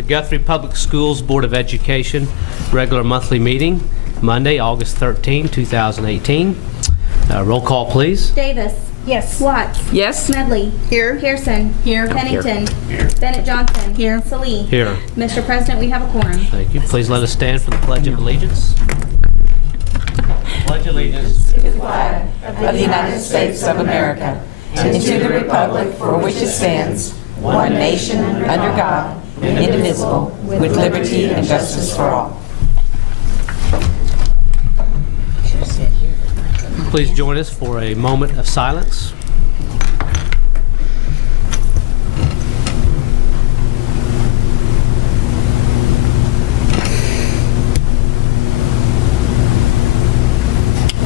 the Guthrie Public Schools Board of Education regular monthly meeting, Monday, August 13, 2018. Roll call, please. Davis. Yes. Watts. Yes. Smedley. Here. Pearson. Here. Pennington. Here. Bennett Johnson. Here. Salee. Here. Mr. President, we have a quorum. Thank you. Please let us stand for the Pledge of Allegiance. Pledge allegiance To the flag of the United States of America and to the republic for which it stands, one nation, under God, indivisible, with liberty and justice for all. Please join us for a moment of silence.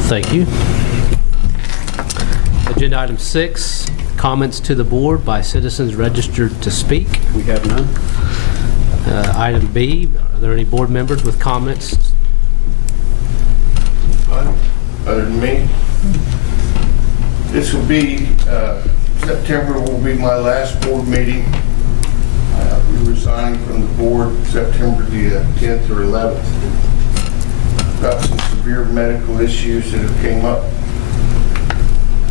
Thank you. Agenda item 6, comments to the board by citizens registered to speak. We have none. Item B, are there any board members with comments? Other than me, this will be, September will be my last board meeting. I'll be resigning from the board September the 10th or 11th. I've got some severe medical issues that have came up.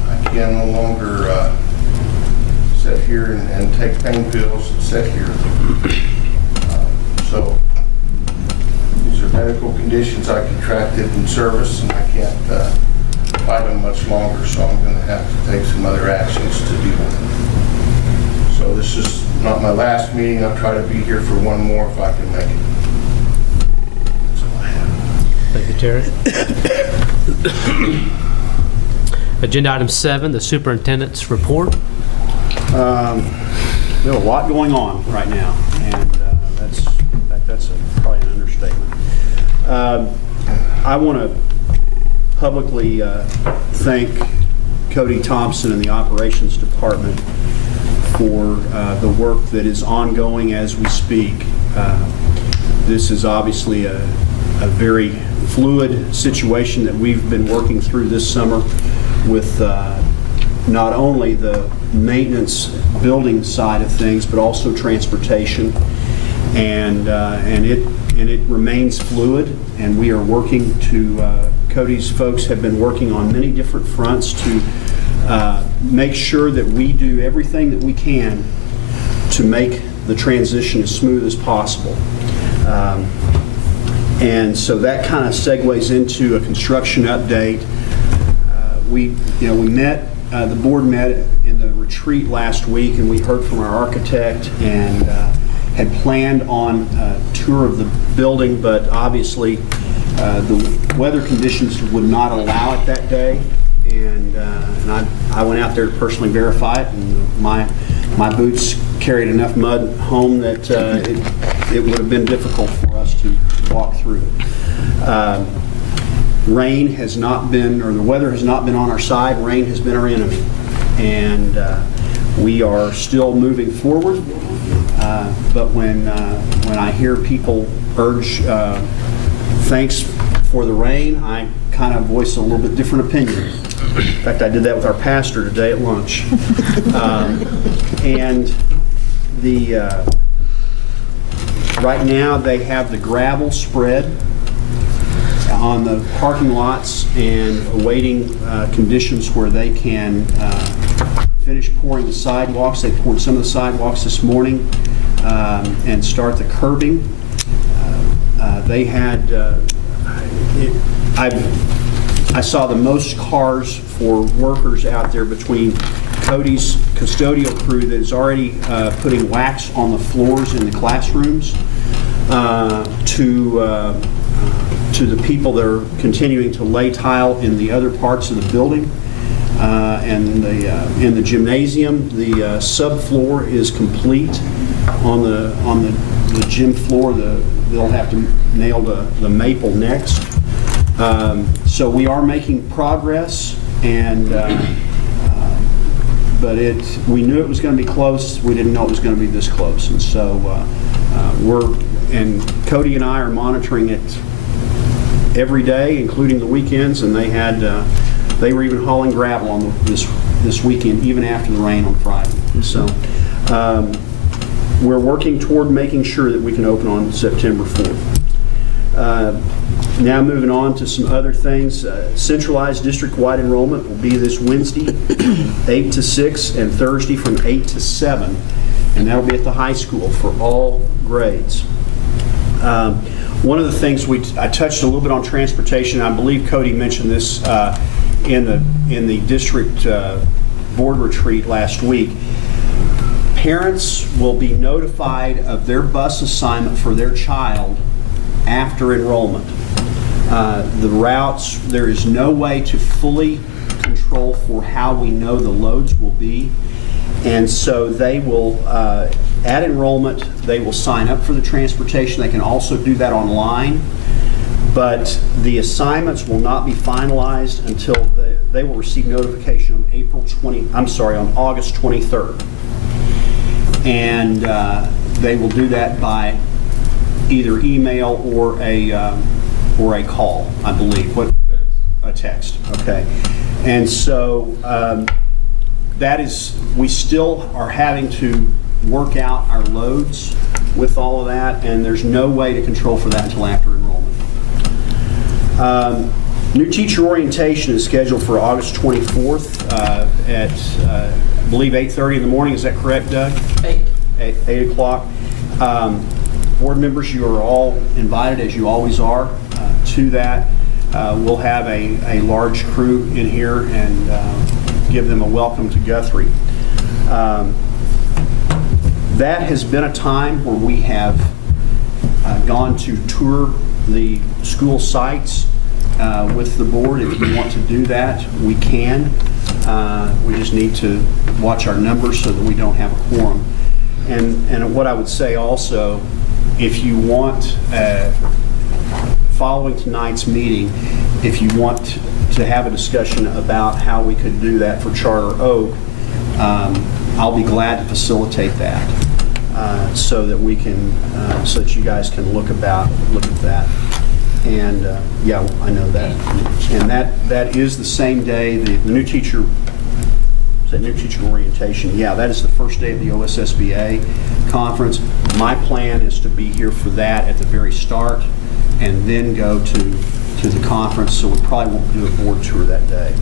I can no longer sit here and take pain pills and sit here. So these are medical conditions I contracted in service, and I can't fight them much longer, so I'm going to have to take some other actions to deal with them. So this is not my last meeting. I'll try to be here for one more if I can make it. That's all I have. Thank you, Terry. Agenda item 7, the superintendent's report. We have a lot going on right now, and that's probably an understatement. I want to publicly thank Cody Thompson and the operations department for the work that is ongoing as we speak. This is obviously a very fluid situation that we've been working through this summer with not only the maintenance building side of things, but also transportation, and it remains fluid, and we are working to, Cody's folks have been working on many different fronts to make sure that we do everything that we can to make the transition as smooth as possible. And so that kind of segues into a construction update. We met, the board met in the retreat last week, and we heard from our architect and had planned on a tour of the building, but obviously the weather conditions would not allow it that day. And I went out there to personally verify it, and my boots carried enough mud home that it would have been difficult for us to walk through. Rain has not been, or the weather has not been on our side. Rain has been our enemy, and we are still moving forward. But when I hear people urge thanks for the rain, I kind of voice a little bit different opinion. In fact, I did that with our pastor today at lunch. And right now they have the gravel spread on the parking lots and awaiting conditions where they can finish pouring the sidewalks. They poured some of the sidewalks this morning and start the curbing. They had, I saw the most cars for workers out there between Cody's custodial crew that is already putting wax on the floors in the classrooms to the people that are continuing to lay tile in the other parts of the building. And in the gymnasium, the subfloor is complete. On the gym floor, they'll have to nail the maple next. So we are making progress, and but we knew it was going to be close. We didn't know it was going to be this close, and so Cody and I are monitoring it every day, including the weekends, and they were even hauling gravel on this weekend, even after the rain on Friday. So we're working toward making sure that we can open on September 4th. Now moving on to some other things. Centralized district-wide enrollment will be this Wednesday, 8 to 6, and Thursday from 8 to 7. And that'll be at the high school for all grades. One of the things I touched a little bit on transportation. I believe Cody mentioned this in the district board retreat last week. Parents will be notified of their bus assignment for their child after enrollment. The routes, there is no way to fully control for how we know the loads will be. And so they will, at enrollment, they will sign up for the transportation. They can also do that online. But the assignments will not be finalized until they will receive notification on August 23rd. And they will do that by either email or a call, I believe. A text. Okay. And so we still are having to work out our loads with all of that, and there's no way to control for that until after enrollment. New teacher orientation is scheduled for August 24th at, I believe, 8:30 in the morning. Is that correct, Doug? 8 o'clock. Board members, you are all invited, as you always are, to that. We'll have a large crew in here and give them a welcome to Guthrie. That has been a time where we have gone to tour the school sites with the board. If you want to do that, we can. We just need to watch our numbers so that we don't have a quorum. And what I would say also, if you want, following tonight's meeting, if you want to have a discussion about how we could do that for Charter Oak, I'll be glad to facilitate that so that we can, so that you guys can look at that. And yeah, I know that. And that is the same day, the new teacher, is that new teacher orientation? Yeah, that is the first day of the OSSBA conference. My plan is to be here for that at the very start and then go to the conference, so we probably won't do a board tour that day.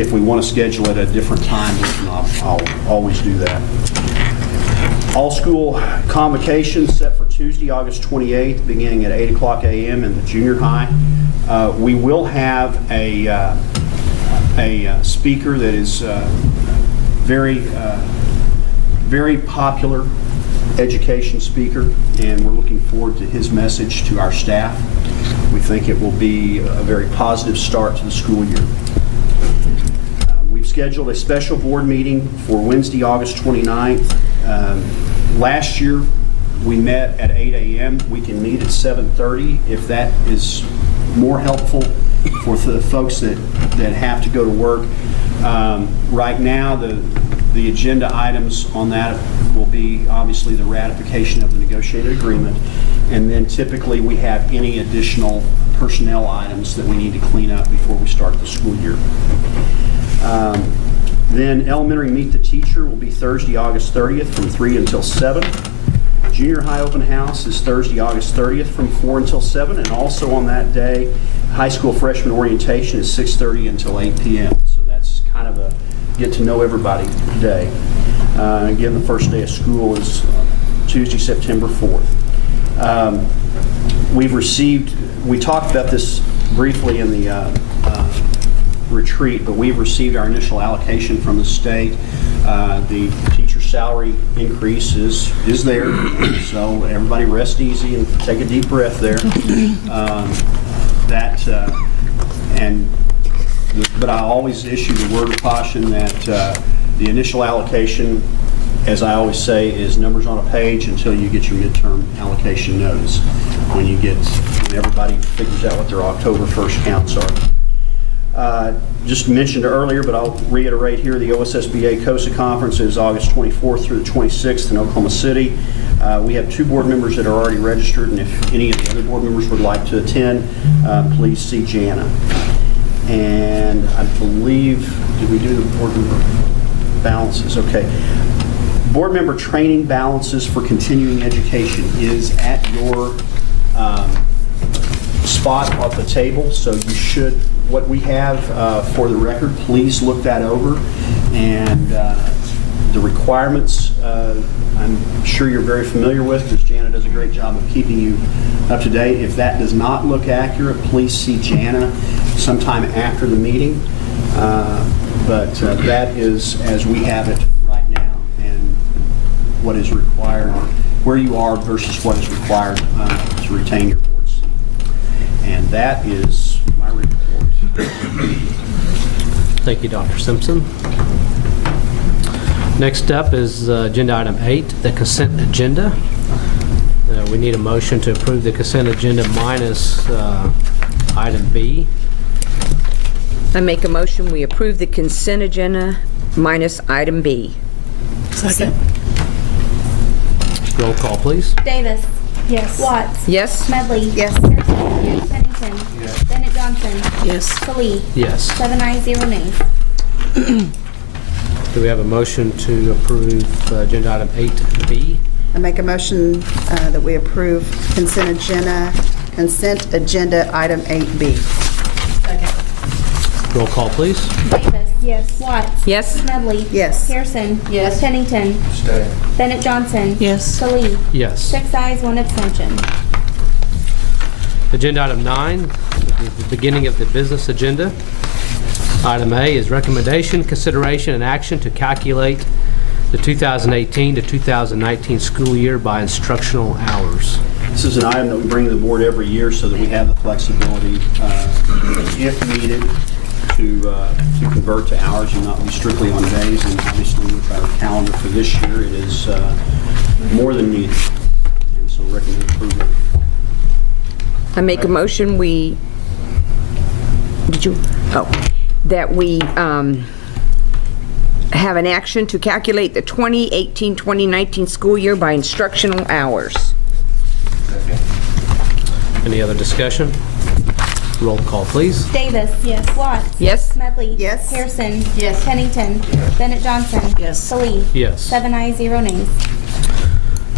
If we want to schedule it at a different time, I'll always do that. All school convocation set for Tuesday, August 28th, beginning at 8 o'clock a.m. in the junior high. We will have a speaker that is very popular education speaker, and we're looking forward to his message to our staff. We think it will be a very positive start to the school year. We've scheduled a special board meeting for Wednesday, August 29th. Last year, we met at 8 a.m. We can meet at 7:30 if that is more helpful for the folks that have to go to work. Right now, the agenda items on that will be obviously the ratification of the negotiated agreement, and then typically we have any additional personnel items that we need to clean up before we start the school year. Then elementary Meet the Teacher will be Thursday, August 30th from 3 until 7. Junior high open house is Thursday, August 30th from 4 until 7, and also on that day, high school freshman orientation is 6:30 until 8 p.m. So that's kind of a get to know everybody day. Again, the first day of school is Tuesday, September 4th. We talked about this briefly in the retreat, but we've received our initial allocation from the state. The teacher salary increase is there, so everybody rest easy and take a deep breath there. But I always issue the word of caution that the initial allocation, as I always say, is numbers on a page until you get your midterm allocation notice, when everybody figures out what their October 1st counts are. Just mentioned earlier, but I'll reiterate here, the OSSBA COSA conference is August 24th through the 26th in Oklahoma City. We have 2 board members that are already registered, and if any of the other board members would like to attend, please see Jana. And I believe, did we do the board member balances? Okay. board member training balances for continuing education is at your spot at the table, so you should, what we have for the record, please look that over. And the requirements, I'm sure you're very familiar with, because Jana does a great job of keeping you up to date. If that does not look accurate, please see Jana sometime after the meeting. But that is as we have it right now, and what is required, where you are versus what is required to retain your board seat. And that is my report. Thank you, Dr. Simpson. Next up is agenda item 8, the consent agenda. We need a motion to approve the consent agenda minus item B. I make a motion, we approve the consent agenda minus item B. Second. Roll call, please. Davis. Yes. Watts. Yes? Medley. Yes. Harrison. Pennington. Bennett Johnson. Yes. Salee. Yes. 7 ayes, 0 nays. Do we have a motion to approve agenda item 8B? I make a motion that we approve consent agenda item 8B. Roll call, please. Davis. Yes. Watts. Yes? Medley. Yes. Harrison. Yes. Pennington. Stay. Bennett Johnson. Yes. Salee. Yes. 6 ayes, 1 abstention. Agenda item 9, the beginning of the business agenda. Item A is recommendation, consideration, and action to calculate the 2018 to 2019 school year by instructional hours. This is an item that we bring to the board every year so that we have the flexibility, if needed, to convert to hours and not be strictly on days. And obviously with our calendar for this year, it is more than needed. And so recommend approval. I make a motion, we, that we have an action to calculate the 2018-2019 school year by instructional hours. Any other discussion? Roll call, please. Davis. Yes. Watts. Yes? Medley. Yes. Harrison. Yes. Pennington. Bennett Johnson. Yes. Salee. Yes. 7 ayes, 0 nays.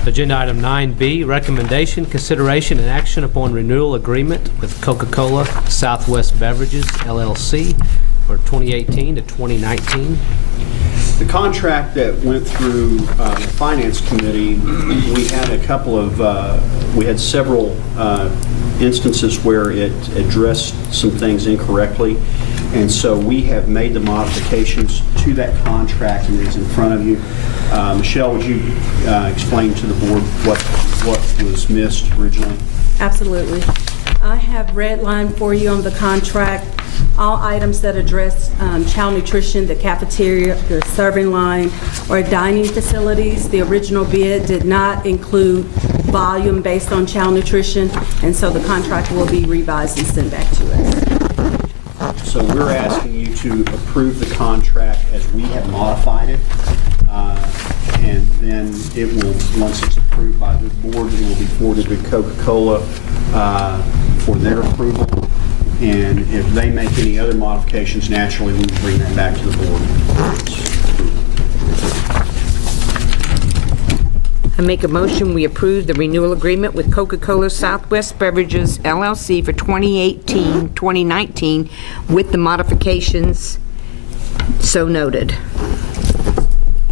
Agenda item 9B, recommendation, consideration, and action upon renewal agreement with Coca-Cola Southwest Beverages, LLC for 2018 to 2019. The contract that went through the Finance Committee, we had a couple of, we had several instances where it addressed some things incorrectly. And so we have made the modifications to that contract, and it is in front of you. Michelle, would you explain to the board what was missed originally? Absolutely. I have redlined for you on the contract all items that address child nutrition, the cafeteria, the serving line, or dining facilities. The original bid did not include volume based on child nutrition, and so the contract will be revised and sent back to us. So we're asking you to approve the contract as we have modified it. And then it will, once it's approved by the board, it will be forwarded to Coca-Cola for their approval. And if they make any other modifications, naturally, we will bring that back to the board. I make a motion, we approve the renewal agreement with Coca-Cola Southwest Beverages, LLC for 2018-2019 with the modifications so noted.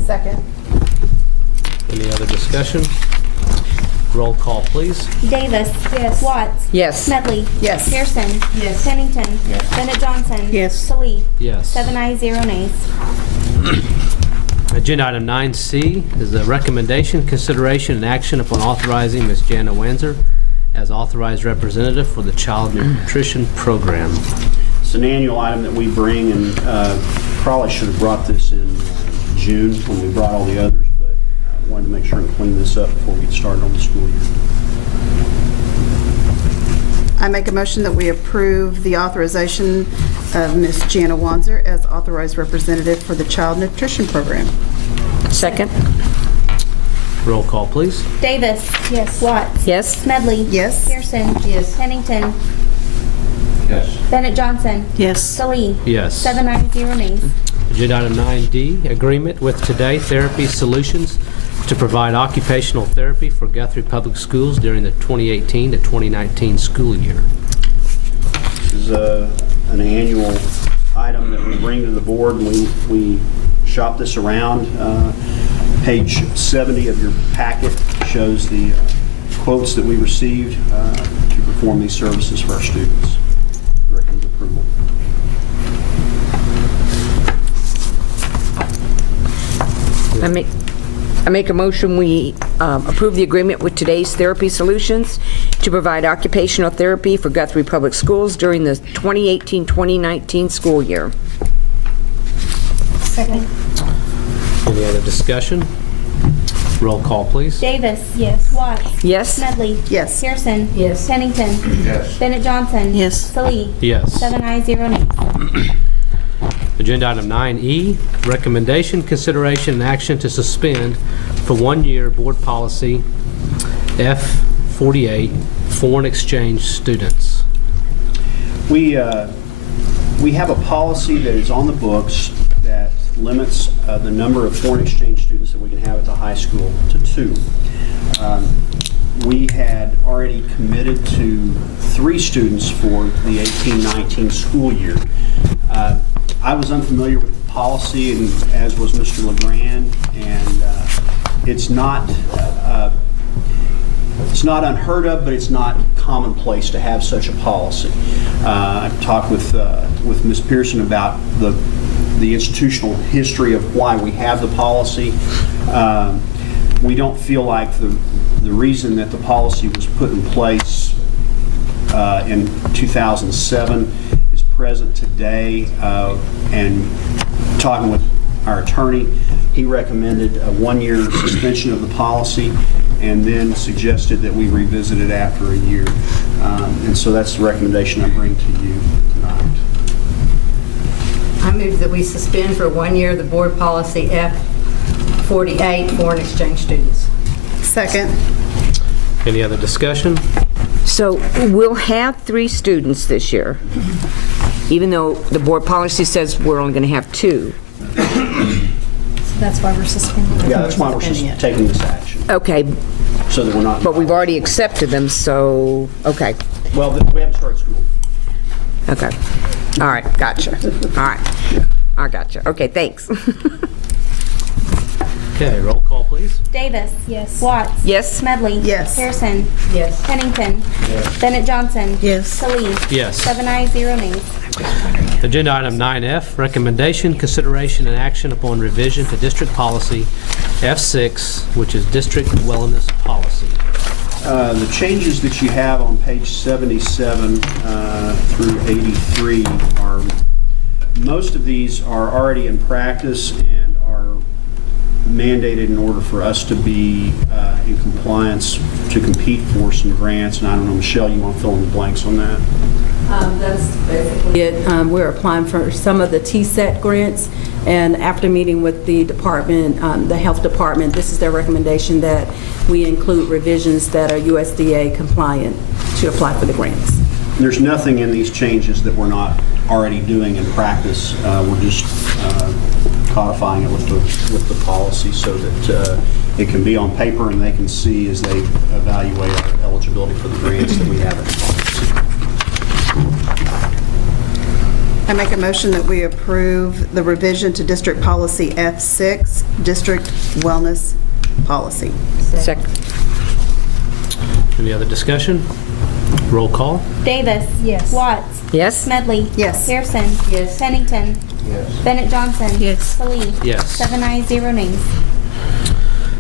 Second. Any other discussion? Roll call, please. Davis. Yes. Watts. Yes. Medley. Yes. Harrison. Yes. Pennington. Yes. Bennett Johnson. Yes. Salee. Yes. 7 ayes, 0 nays. Agenda item 9C is a recommendation, consideration, and action upon authorizing Ms. Jana Wanzer as authorized representative for the Child Nutrition Program. It's an annual item that we bring, and probably should have brought this in June when we brought all the others, but I wanted to make sure and clean this up before we get started on the school year. I make a motion that we approve the authorization of Ms. Jana Wanzer as authorized representative for the Child Nutrition Program. Second? Roll call, please. Davis. Yes. Watts. Yes? Medley. Yes. Harrison. Yes. Pennington. Yes. Bennett Johnson. Yes. Salee. Yes. 7 ayes, 0 nays. Agenda item 9D, agreement with Today Therapy Solutions to provide occupational therapy for Guthrie Public Schools during the 2018 to 2019 school year. This is an annual item that we bring to the board. We shop this around. Page 70 of your packet shows the quotes that we received to perform these services for our students. Recommend approval. I make a motion we approve the agreement with Today's Therapy Solutions to provide occupational therapy for Guthrie Public Schools during the 2018-2019 school year. Second. Any other discussion? Roll call, please. Davis. Yes. Watts. Yes? Smedley. Yes. Pearson. Yes. Pennington. Yes. Bennett Johnson. Yes. Salee. Yes. 7 ayes, 0 nays. Agenda item 9E, recommendation, consideration, and action to suspend for 1 year board policy F48, foreign exchange students. We have a policy that is on the books that limits the number of foreign exchange students that we can have at the high school to 2. We had already committed to 3 students for the 18-19 school year. I was unfamiliar with the policy, and as was Mr. LeGrand, and it's not unheard of, but it's not commonplace to have such a policy. I talked with Ms. Pearson about the institutional history of why we have the policy. We don't feel like the reason that the policy was put in place in 2007 is present today. And talking with our attorney, he recommended a 1-year suspension of the policy and then suggested that we revisit it after a year. And so that's the recommendation I bring to you tonight. I move that we suspend for 1 year the board policy F48, foreign exchange students. Second. Any other discussion? So we'll have 3 students this year, even though the board policy says we're only going to have 2. That's why we're suspending. Yeah, that's why we're just taking this action, Okay, so that we're not. but we've already accepted them, so, okay. Well, we haven't started school. Okay. All right, gotcha. All right. I gotcha. Okay, thanks. Okay, roll call, please. Davis. Yes. Watts. Yes? Smedley. Yes. Pearson. Yes. Pennington. Bennett Johnson. Yes. Salee. Yes. 7 ayes, 0 nays. Agenda item 9F, recommendation, consideration, and action upon revision to district policy F6, which is district wellness policy. The changes that you have on page 77 through 83 are, most of these are already in practice and are mandated in order for us to be in compliance to compete for some grants. And I don't know, Michelle, you want to fill in the blanks on that? That's basically it. We're applying for some of the TSET grants, and after meeting with the department, the health department, this is their recommendation that we include revisions that are USDA compliant to apply for the grants. There's nothing in these changes that we're not already doing in practice. We're just codifying it with the policy so that it can be on paper and they can see as they evaluate our eligibility for the grants that we have in the policy. I make a motion that we approve the revision to district policy F6, district wellness policy. Second. Any other discussion? Roll call. Davis. Yes. Watts. Yes? Smedley. Yes. Pearson. Yes. Pennington. Yes. Bennett Johnson. Yes. Salee. Yes. 7 ayes, 0 nays.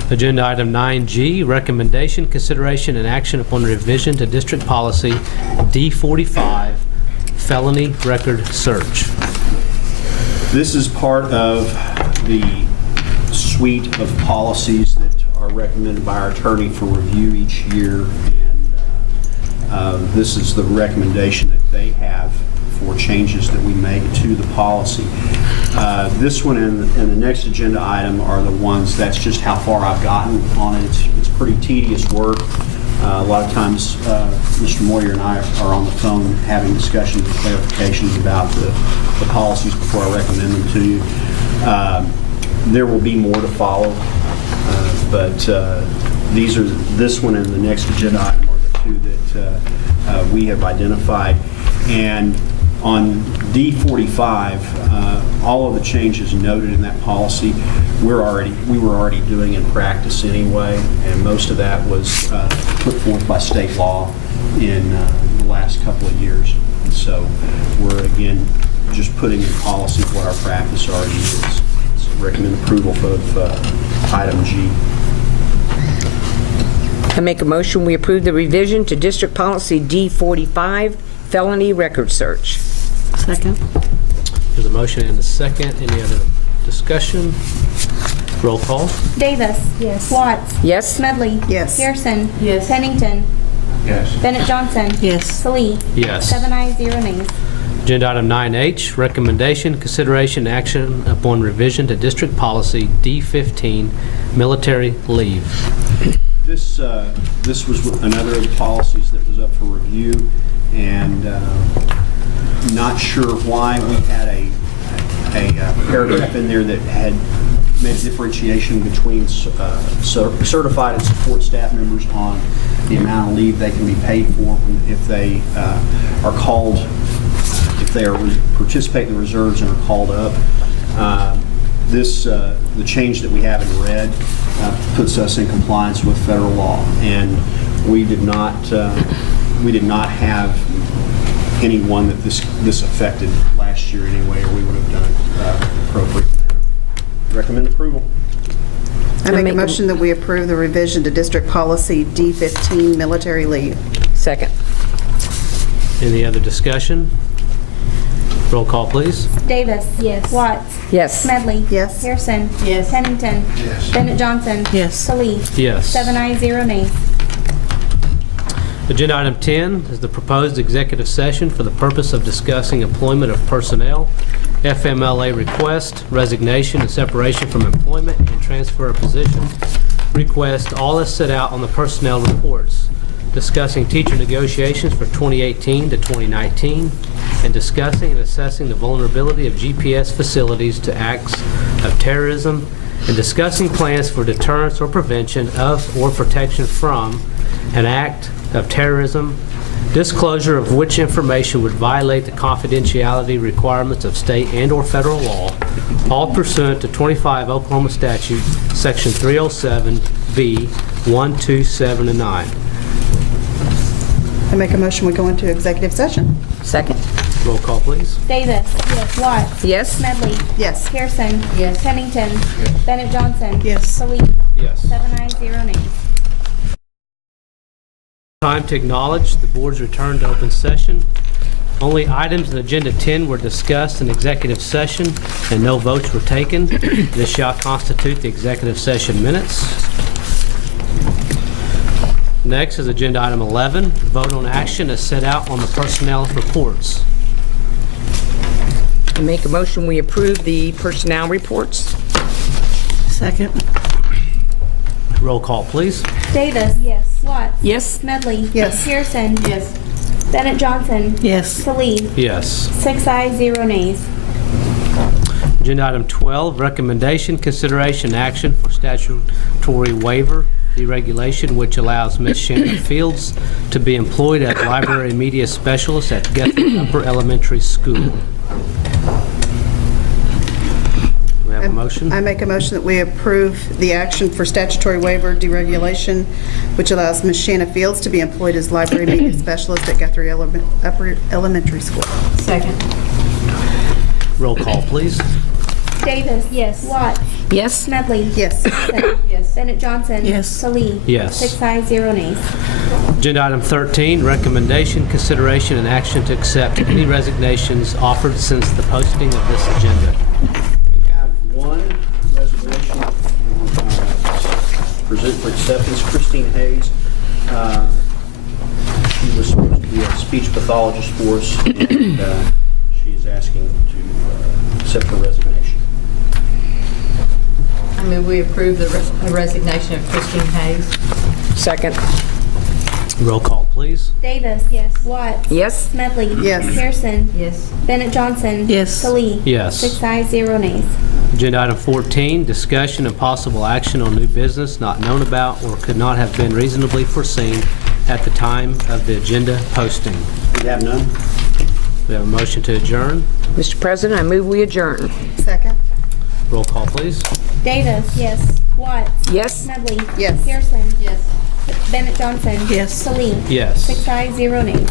Agenda item 9G, recommendation, consideration, and action upon revision to district policy D45, felony record search. This is part of the suite of policies that are recommended by our attorney for review each year, and this is the recommendation that they have for changes that we make to the policy. This one and the next agenda item are the ones, that's just how far I've gotten on it. It's pretty tedious work. A lot of times, Mr. Moyer and I are on the phone having discussions and clarifications about the policies before I recommend them to you. There will be more to follow. But this one and the next agenda item are the two that we have identified. And on D45, all of the changes noted in that policy, we were already doing in practice anyway, and most of that was put forth by state law in the last couple of years. And so we're, again, just putting in policy what our practice already is. So recommend approval of item G. I make a motion, we approve the revision to District Policy D45, felony record search. Second. There's a motion and a second. Any other discussion? Roll call. Davis. Yes. Watts. Yes? Smedley. Yes. Pearson. Yes. Pennington. Yes. Bennett Johnson. Yes. Salee. Yes. 7 ayes, 0 nays. Agenda item 9H, recommendation, consideration, action upon revision to District Policy D15, military leave. This was another of the policies that was up for review, and not sure why we had a paragraph in there that had made a differentiation between certified and support staff members on the amount of leave they can be paid for if they are called, if they participate in the reserves and are called up. The change that we have in red puts us in compliance with federal law, and we did not have anyone that this affected last year anyway, or we would have done it appropriately. Recommend approval. I make a motion that we approve the revision to District Policy D15, military leave. Second. Any other discussion? Roll call, please. Davis. Yes. Watts. Yes. Smedley. Yes. Pearson. Yes. Pennington. Yes. Bennett Johnson. Yes. Salee. Yes. 7 ayes, 0 nays. Agenda item 10 is the proposed executive session for the purpose of discussing employment of personnel, FMLA request, resignation and separation from employment, and transfer of position request, all as set out on the personnel reports, discussing teacher negotiations for 2018 to 2019, and discussing and assessing the vulnerability of GPS facilities to acts of terrorism, and discussing plans for deterrence or prevention of or protection from an act of terrorism, disclosure of which information would violate the confidentiality requirements of state and/or federal law, all pursuant to 25 Oklahoma Statute, Section 307B, 1, 2, 7, and 9. I make a motion we go into executive session. Second. Roll call, please. Davis. Yes. Watts. Yes? Smedley. Yes. Pearson. Yes. Pennington. Bennett Johnson. Yes. Salee. Yes. 7 ayes, 0 nays. Time to acknowledge the board's return to open session. Only items in Agenda 10 were discussed in executive session and no votes were taken. This shall constitute the executive session minutes. Next is Agenda Item 11, vote on action as set out on the personnel reports. I make a motion, we approve the personnel reports. Second. Roll call, please. Davis. Yes. Watts. Yes? Smedley. Yes. Pearson. Yes. Bennett Johnson. Yes. Salee. Yes. 6 ayes, 0 nays. Agenda Item 12, recommendation, consideration, action for statutory waiver deregulation which allows Ms. Shannon Fields to be employed as library media specialist at Guthrie Upper Elementary School. Do we have a motion? I make a motion that we approve the action for statutory waiver deregulation, which allows Ms. Shanna Fields to be employed as library media specialist at Guthrie Upper Elementary School. Second. Roll call, please. Davis. Yes. Watts. Yes? Smedley. Yes. Pearson. Yes. Bennett Johnson. Yes. Salee. Yes. 6 ayes, 0 nays. Agenda Item 13, recommendation, consideration, and action to accept any resignations offered since the posting of this agenda. We have one resignation present for acceptance. Christine Hayes. She was supposed to be a speech pathologist for us, and she is asking to accept her resignation. I move we approve the resignation of Christine Hayes. Second. Roll call, please. Davis. Yes. Watts. Yes? Smedley. Yes. Pearson. Yes. Bennett Johnson. Yes. Salee. Yes. 6 ayes, 0 nays. Agenda item 14, discussion and possible action on new business not known about or could not have been reasonably foreseen at the time of the agenda posting. We have none? We have a motion to adjourn. Mr. President, I move we adjourn. Second? Roll call, please. Davis. Yes. Watts. Yes? Smedley. Yes. Pearson. Yes. Bennett Johnson. Yes. Salee. Yes. 6 ayes, 0 nays.